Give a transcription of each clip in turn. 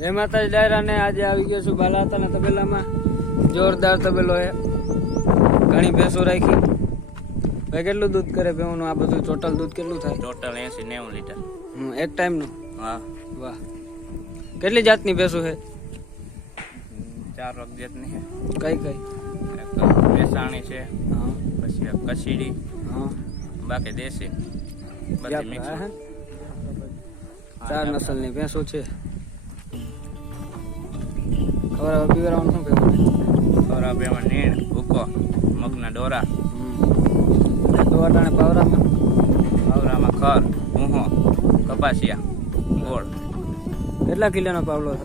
જય માતાજી ડાયરા ને આજે આવી ગયો છું બાલાતા ના તબેલામાં. જોરદાર તબેલો હે, ઘણી ભેંસો રાખી. ભાઈ કેટલું દૂધ કરે ભેંસનું આ બધું? ટોટલ દૂધ કેટલું થાય? Total 80-90 litre. એક ટાઈમનું? હા. વાહ. કેટલી જાતની ભેંસો છે? 4 વખત જાતની છે. કઈ કઈ? એક બેસાણી છે, હા, પછી એક કસીડી, હા, બાકી દેશી, બધી મિક્સ. 4 નસલની ભેંસો છે. ખબર પીવરાવાનું શું કહેવાનું? ખોરા બેમાં નીણ, ભૂકો, મગના ડોરા, દોવાટાણે પાવરામાં ખર, ઊંહો, કપાસિયા, ગોળ. કેટલા કિલોનો પાવલો છે?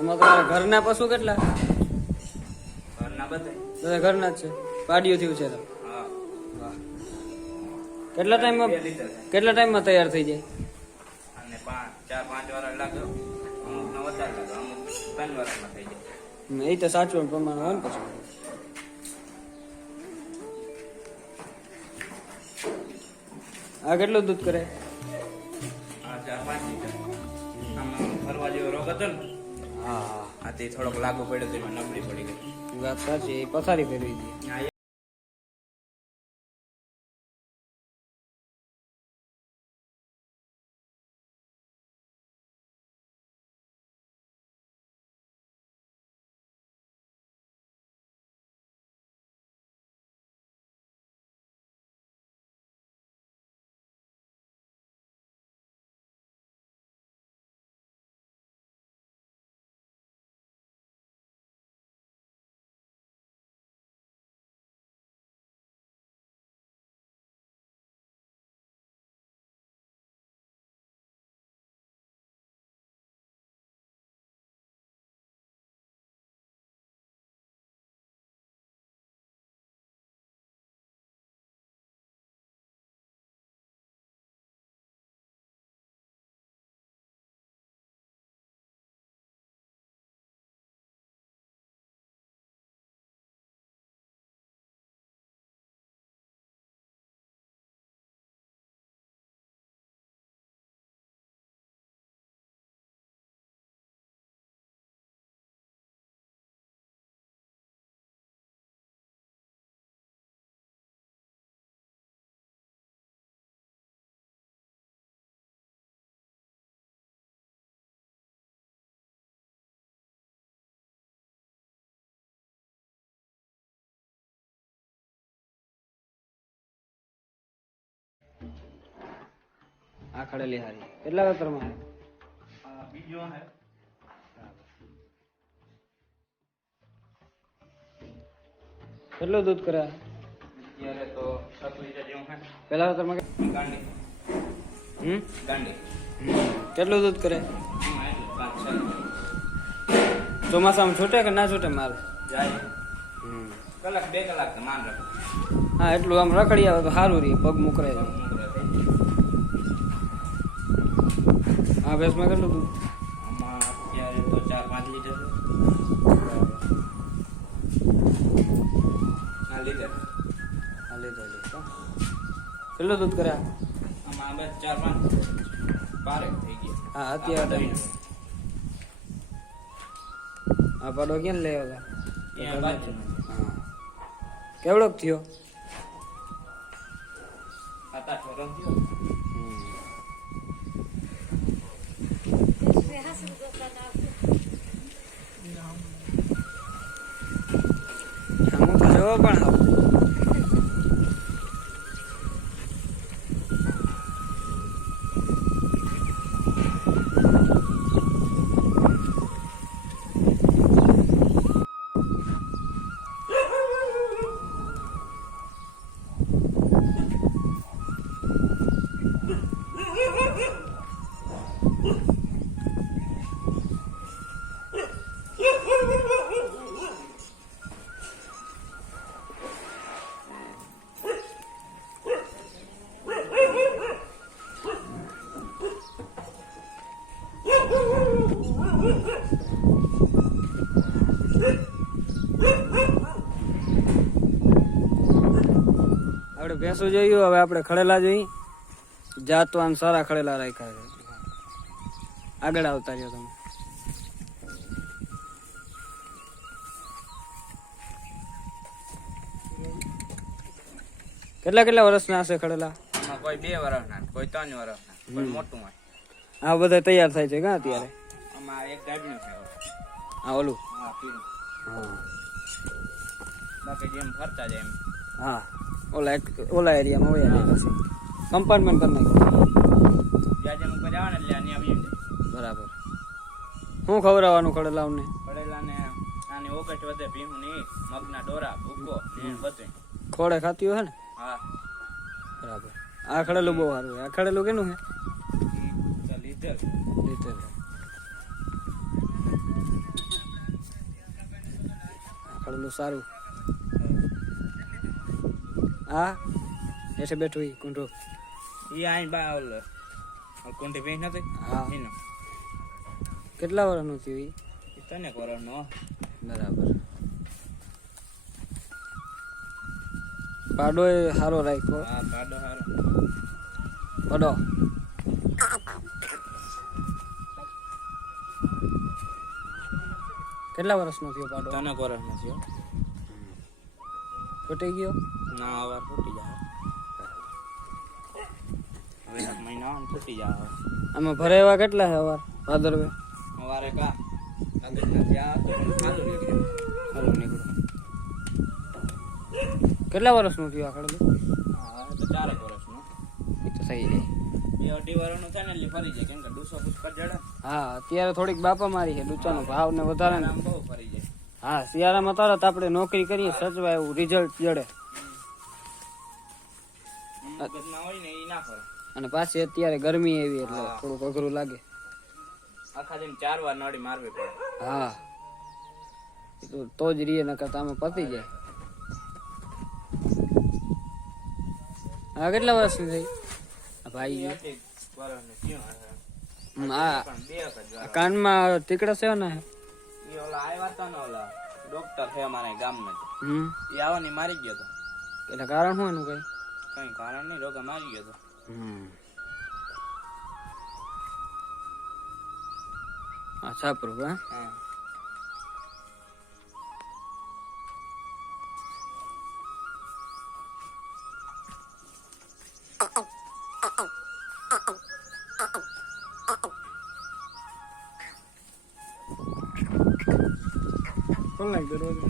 આમાં તમારા ઘરના પશુ કેટલા? ઘરના બધા ઘરના જ છે? પાડીઓથી ઉછેર? હા. વાહ. કેટલા ટાઈમમાં તૈયાર થઈ જાય? અને 4-5 વાર લાગે, અમુકને વધારે લાગે, અમુક 3 વારમાં થઈ જાય. એ તો સાચું પ્રમાણે હોય ને પછી. આ કેટલું દૂધ કરે? આ 4-5 લીટર. આમાં ફરવા જેવો રોગ હતો ને, હા હા, આથી થોડોક લાગુ પડ્યો તો એમાં નબળી પડી ગઈ. વાત સાચી. એ પથારી ફેરવી હતી. આ ખડેલી હારી કેટલા વેતરમાં બીજો હે કેટલું દૂધ કરે અત્યારે તો 7 લીટર જેવું હે પેલા વેતરમાં ગાંડી હમ ગાંડી કેટલું દૂધ કરે એટલું 5-6 ચોમાસામાં છૂટે કે ના છૂટે માલ જાય કલાક 2 કલાક તો માન રાખો હા એટલું આમ રખડી આવે તો સારું રહે પગ મુકરે છે આ ભેંસમાં કેટલું દૂધ આમાં અત્યારે તો 4-5 લીટર આ લીટર હા લીધો કેટલું દૂધ કરે આમાં બસ 4-5 પારેક થઈ ગયા હા અત્યારે આ પાડો ક્યાં લઈ આવ્યા ત્યાં બાજુ કેવડોક થયો 7-8 વર્ષ થયો હું તો જવો પણ આવું આપણે ભેંસું જોયું હવે આપણે ખડેલા જોઈ જાત તો આમ સારા ખડેલા રાખ્યા છે આગળ આવતા રહ્યો તમે કેટલા કેટલા વર્ષના હશે ખડેલા આમાં કોઈ 2 વર્ષના કોઈ 3 વર્ષના કોઈ મોટું હોય આ બધા તૈયાર થાય છે કા અત્યારે આમાં એક ગાડીનું છે હા ઓલું હા પીળું હા બાકી જેમ ફરતા જાય એમ હા ઓલા એરિયામાં હોય પછી કમ્પાર્ટમેન્ટ કરી નાખ્યું જ્યાં જેમ ઉપર આવે ને એટલે આની આવી જાય બરાબર શું ખવડાવવાનું ખડેલાવને પડેલાને આની ઓગટ વધે ભીહું ની મગના ડોરા ભૂકો ને બધું ખોડે ખાતી હોય ને હા બરાબર આ ખડેલું બહુ સારું છે આ ખડેલું કેનું છે તો લીધેલ લીધેલ આ ખડેલું સારું આ એસે બેઠું ઈ કુંઠો ઈ આઈ બા ઓલ કોંટી ભીહ નથી હા એનો કેટલા વર્ષનું થયું ઈ ઈ તને કરવાનો બરાબર પાડો એ સારો રાખ્યો હા કાડો હારો પાડો કેટલા વર્ષનો થયો પાડો તને કરવાનો છે ફૂટી ગયો ના વાર ફૂટી જાય હવે 1 મહિના આમ ફૂટી જાય આમાં ભરેવા કેટલા છે અવાર ભાદરવે વારે કા આગળ નથી આ તો ખાધું નીકળ્યું હાલો નીકળો કેટલા વર્ષનું થયું આ ખડેલું હા તો 4 વર્ષનો એ તો થઈ જાય 2-2.5 વર્ષનો થાય ને એટલે ફરી જાય કેમ કે ડૂસો પુષ્કળ જડે હા અત્યારે થોડીક બાપા મારી છે ડૂચાનો ભાવ ને વધારે ને આમ બહુ ફરી જાય હા શિયાળામાં તરત આપણે નોકરી કરીએ સચવાય એવું રિઝલ્ટ જડે મગજમાં હોય ને ઈ ના ફરે અને પાછી અત્યારે ગરમી એવી એટલે હા. થોડુંક અઘરું લાગે આખા દિન 4 વાર નળી મારવી પડે હા એ તો જ રીએ નકર તો આમાં પતી જાય હા કેટલા વર્ષની થઈ આ ભાઈ ઈ હતી વર્ષની ક્યાં હે આ પણ 2 વખત આ કાનમાં તીકડા છે ને ઈ ઓલા આવ્યા તા ને ઓલા ડોક્ટર છે અમારા ગામના જ. હમ ઈ આવવાની મારી ગયો તો એટલે કારણ શું એનું કઈ કઈ કારણ નહીં રોગા મારી ગયો તો હા છાપરું હા હા કોણ લાગ દરવાજો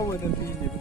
આવું હોય તો પી લે.